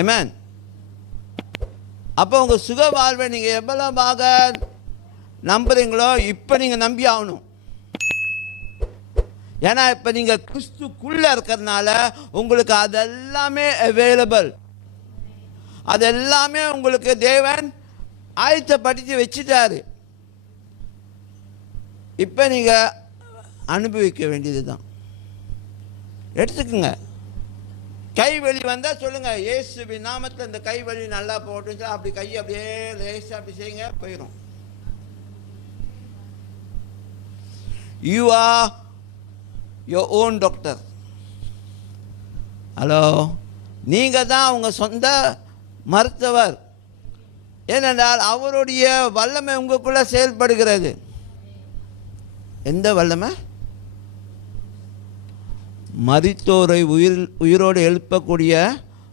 ஆமென். அப்போ உங்கள் சுக வாழ்வை நீங்கள் எவ்வளவாக நம்புறீங்களோ இப்போ நீங்கள் நம்பி ஆகணும். ஏன்னா இப்போ நீங்கள் கிறிஸ்துக்குள்ளே இருக்கிறதுனால உங்களுக்கு அதெல்லாமே அவைலபிள். அதெல்லாமே உங்களுக்கு தேவன் ஆயத்தப்படுத்தி வச்சுட்டாரு. இப்போ நீங்கள் அனுபவிக்க வேண்டியது தான். எடுத்துக்குங்க. கை வலி வந்தால் சொல்லுங்கள், இயேசுவின் நாமத்தில் இந்த கை வலி நல்லா போட்டுச்சு. அப்படி கையை அப்படியே லேசாக அப்படி செய்யுங்க, போயிடும். You or your own doctor. Hello, நீங்கள் தான் உங்கள் சொந்த மருத்துவர். ஏனென்றால் அவருடைய வல்லமை உங்களுக்குள்ளே செயல்படுகிறது. எந்த வல்லமை? மரித்தோரை உயிரோடு எழுப்பக்கூடிய